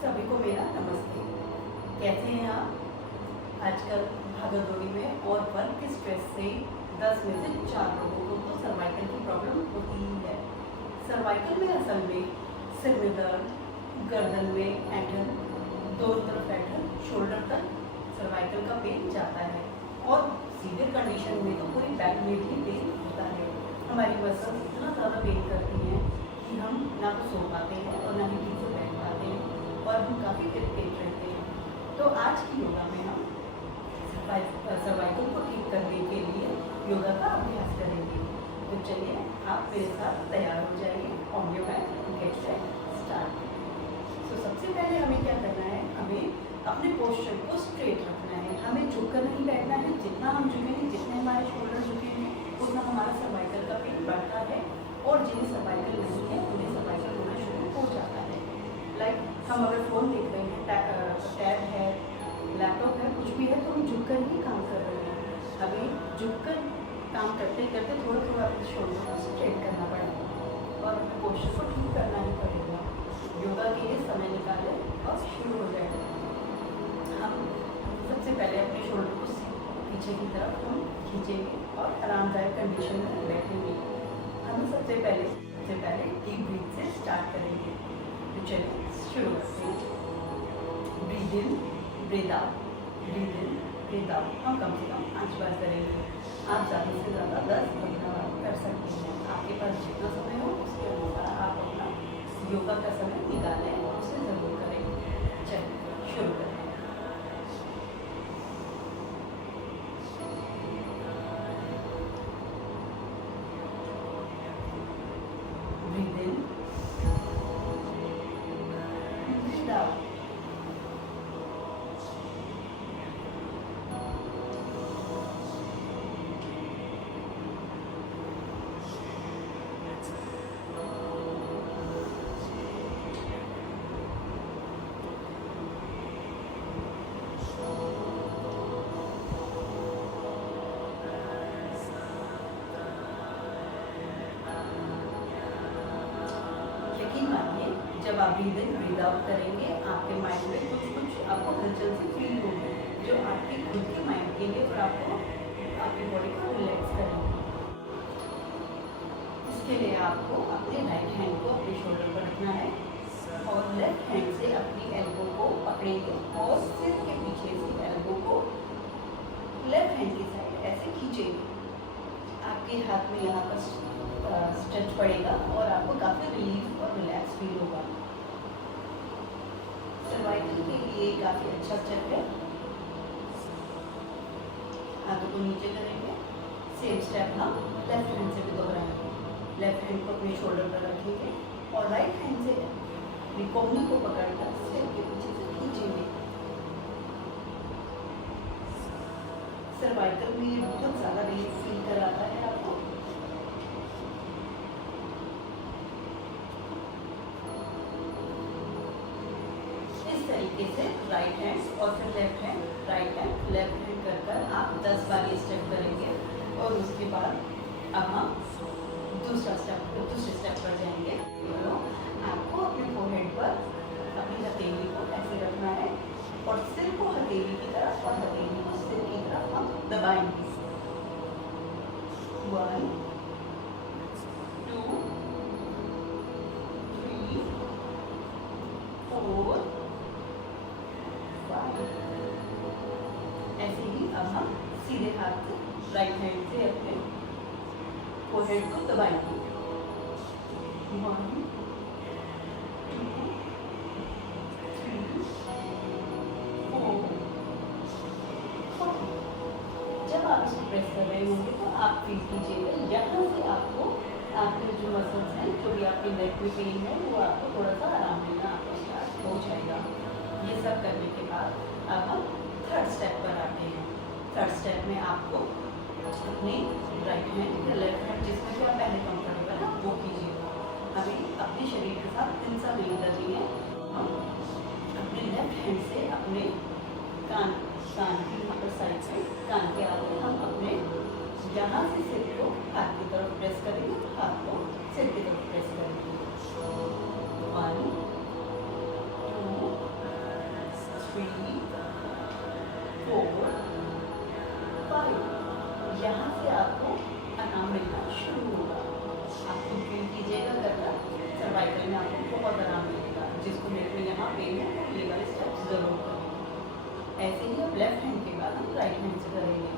सभी को मेरा नमस्ते। कैसे हैं आप? आजकल भागदौड़ी में और वर्क के स्ट्रेस से 10 में से 4 लोगों को तो सर्वाइकल की प्रॉब्लम होती ही है। सर्वाइकल में असल में सिर में दर्द, गर्दन में ऐंठन, दोनों तरफ ऐंठन, शोल्डर तक सर्वाइकल का पेन जाता है और सीवियर कंडीशन में तो पूरी बैक में भी पेन होता है। हमारी मसल्स इतना ज़्यादा पेन करती हैं कि हम ना तो सो पाते हैं और ना ही ठीक से बैठ पाते हैं और हम काफ़ी इरिटेट रहते हैं। तो आज की योगा में हम सर्वाइकल को ठीक करने के लिए योगा का अभ्यास करेंगे। तो चलिए आप मेरे साथ तैयार हो जाइए। On your mind, get set, start. तो सबसे पहले हमें क्या करना है, हमें अपने पोस्चर को स्ट्रेट रखना है। हमें झुककर नहीं बैठना है। जितना हम झुकेंगे, जितने हमारे शोल्डर झुकेंगे, उतना हमारा सर्वाइकल का पेन बढ़ता है और जिन्हें सर्वाइकल नहीं है उन्हें सर्वाइकल होना शुरू हो जाता है। लाइक हम अगर फ़ोन देख रहे हैं, टैब है, लैपटॉप है, कुछ भी है, तो हम झुककर ही काम कर रहे हैं। हमें झुककर काम करते करते थोड़ा थोड़ा अपने शोल्डर को स्ट्रेट करना पड़ेगा और अपने पोस्चर को ठीक करना ही पड़ेगा। योगा के लिए समय निकालें और शुरू हो जाए। हम सबसे पहले अपने शोल्डर को पीछे की तरफ हम खींचेंगे और आरामदायक कंडीशन में बैठेंगे। हम सबसे पहले डीप ब्रीथ से स्टार्ट करेंगे। तो चलिए शुरू करते हैं। ब्रीथ इन, ब्रीथ आउट, ब्रीथ इन, ब्रीथ आउट। हम कम से कम 5 बार करेंगे। आप ज़्यादा से ज़्यादा 10-15 बार कर सकते हैं। आपके पास जितना समय हो उसके अनुसार आप अपना योगा का समय निकालें और उसे ज़रूर करें। चलिए शुरू करें। Breathe in, breathe out. यकीन मानिए, जब आप ब्रीद इन ब्रीद आउट करेंगे, आपके माइंड में कुछ आपको हलचल सी फील होगी जो आपके खुद के माइंड के लिए और आपको आपकी बॉडी को रिलैक्स करेंगे। इसके लिए आपको अपने राइट हैंड को अपने शोल्डर पर रखना है और लेफ्ट हैंड से अपनी एल्बो को पकड़ेंगे और सिर के पीछे से एल्बो को लेफ्ट हैंड की साइड ऐसे खींचेंगे। आपके हाथ में यहाँ पर स्ट्रेच पड़ेगा और आपको काफ़ी रिलीफ और रिलैक्स फील होगा। सर्वाइकल के लिए काफ़ी अच्छा स्टेप है। हाथों को नीचे करेंगे। सेम स्टेप हम लेफ्ट हैंड से भी दोहराएंगे। लेफ्ट हैंड को अपने शोल्डर पर रखेंगे और राइट हैंड से कोहनी को पकड़कर सिर के पीछे से खींचेंगे। सर्वाइकल में बहुत ज़्यादा रिलीफ फील कराता है आपको। तरीके से राइट हैंड और फिर left hand, right hand, left hand कर आप 10 बार ये स्टेप करेंगे और उसके बाद अब हम दूसरे स्टेप पर जाएंगे। तो आपको अपने फोरहेड पर अपनी हथेली को ऐसे रखना है और सिर को हथेली की तरफ और हथेली को सिर की तरफ हम दबाएंगे। 1 2 3 4 ऐसे ही अब हम सीधे हाथ से राइट हैंड से अपने फोरहेड को दबाएंगे। 1 2 3 4 5। जब आप इसको प्रेस कर रहे होंगे तो आप फील कीजिएगा यहाँ से आपको आपके जो मसल्स हैं, जो भी आपके नेक में पेन है, वो आपको थोड़ा सा आराम देना आपको स्टार्ट हो जाएगा। ये सब करने के बाद अब हम थर्ड स्टेप पर आते हैं। थर्ड स्टेप में आपको अपने राइट हैंड या लेफ्ट हैंड जिसमें भी आप पहले कंफर्टेबल है वो कीजिएगा। हमें अपने शरीर के साथ हिंसा नहीं करनी है। हम अपने लेफ्ट हैंड से अपने कान की ऊपर साइड से कान के आगे हम अपने यहाँ से सिर को हाथ की तरफ प्रेस करेंगे, हाथ को सिर की तरफ प्रेस करेंगे। 1 लेफ्ट हैंड के बाद हम राइट हैंड से करेंगे।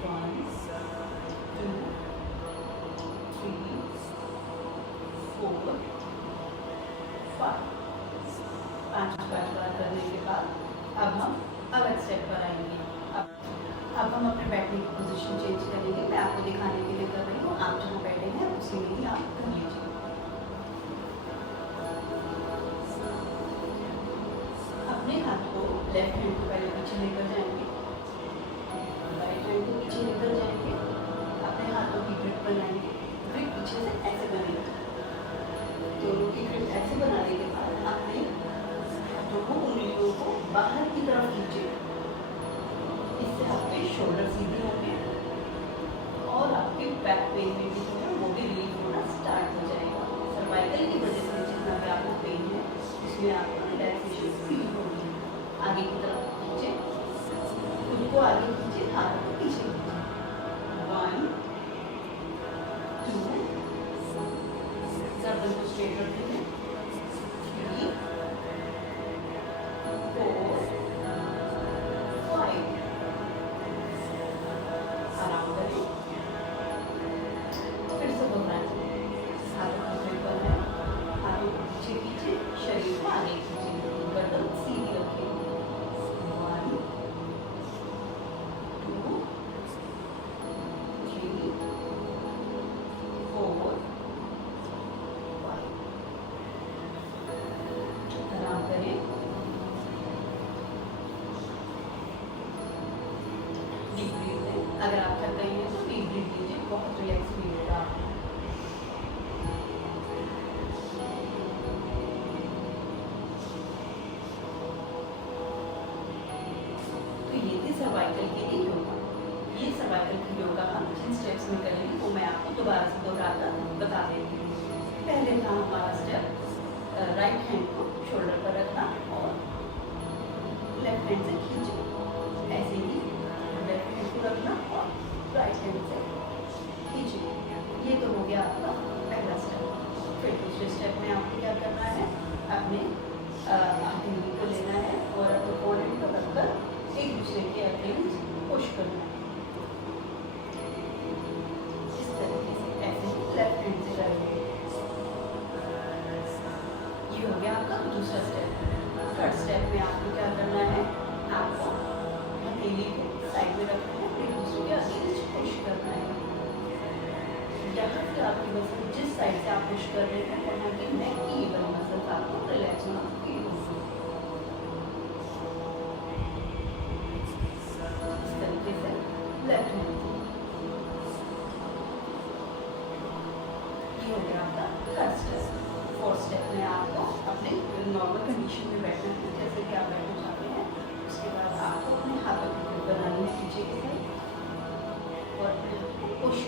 1 2 3 4 5 5 बार करने के बाद अब हम अलग स्टेप पर आएंगे। अब हम अपने बैठने की पोजीशन चेंज करेंगे। मैं आपको दिखाने के लिए कर रही हूँ, आप जहाँ बैठे हैं उसी में ही आप कर लीजिए। अपने हाथ को लेफ्ट हैंड को पहले पीछे लेकर जाएंगे, राइट हैंड को पीछे लेकर जाएंगे, अपने हाथों की ग्रिप बनाएंगे। ग्रिप पीछे से ऐसे बनेगी, दोनों की ग्रिप ऐसे बनाने के बाद अपने हाथों को, उंगलियों को बाहर की तरफ खींचे। इससे आपके शोल्डर सीधे होंगे और आपके बैक पेन में भी जो है वो भी रिलीफ होना स्टार्ट हो जाएगा। सर्वाइकल की वजह से जितना भी आपको पेन है उसमें आपको रिलैक्सेशन फील होगी। आगे की तरफ खींचे, खुद को आगे खींचे, हाथ को पीछे खींचे। 1 2 गर्दन को स्ट्रेट रखते हैं। 3 4 5 आराम करें। फिर से दोहराएं। हाथों को ग्रिप बनाएं, हाथों को पीछे खींचे, शरीर को आगे खींचे, गर्दन सीधी रखें। 1 2 3 4 5 आराम करें। डीप ब्रीथ लें। अगर आप थक गए हैं तो डीप ब्रीथ लीजिए, बहुत रिलैक्स फील होगा आपको। तो ये थी सर्वाइकल के लिए योगा। ये सर्वाइकल की योगा हम जिन स्टेप्स में करेंगे वो मैं आपको दोबारा से दोहराकर बता देती हूँ। पहले था हमारा स्टेप राइट हैंड को शोल्डर पर रखना और लेफ्ट हैंड से खींचना। ऐसे ही लेफ्ट हैंड को रखना और राइट हैंड से खींचना। ये तो हो गया आपका पहला स्टेप। फिर दूसरे स्टेप में आपको क्या करना है, अपने हथेली को लेना है और अपने फोrehead को रखकर एक दूसरे के अगेंस्ट पुश करना है। इस तरीके से ऐसे ही लेफ्ट हैंड से करेंगे। ये हो गया आपका दूसरा स्टेप। थर्ड स्टेप में आपको क्या करना है, आपको हथेली को साइड में रखना है, एक दूसरे के अगेंस्ट पुश करना है। यहाँ से आपकी मसल जिस साइड से आप पुश कर रहे हैं वहाँ की नेक की ये वाली मसल आपको रिलैक्स होना फील होगी। इस तरीके से लेफ्ट हैंड से। ये हो गया आपका थर्ड स्टेप। फोर्थ स्टेप में आपको अपने नॉर्मल कंडीशन में बैठना है, जैसे कि आप बैठना चाहते हैं। उसके बाद आपको अपने हाथों की ग्रिप बनानी है पीछे की साइड और पुश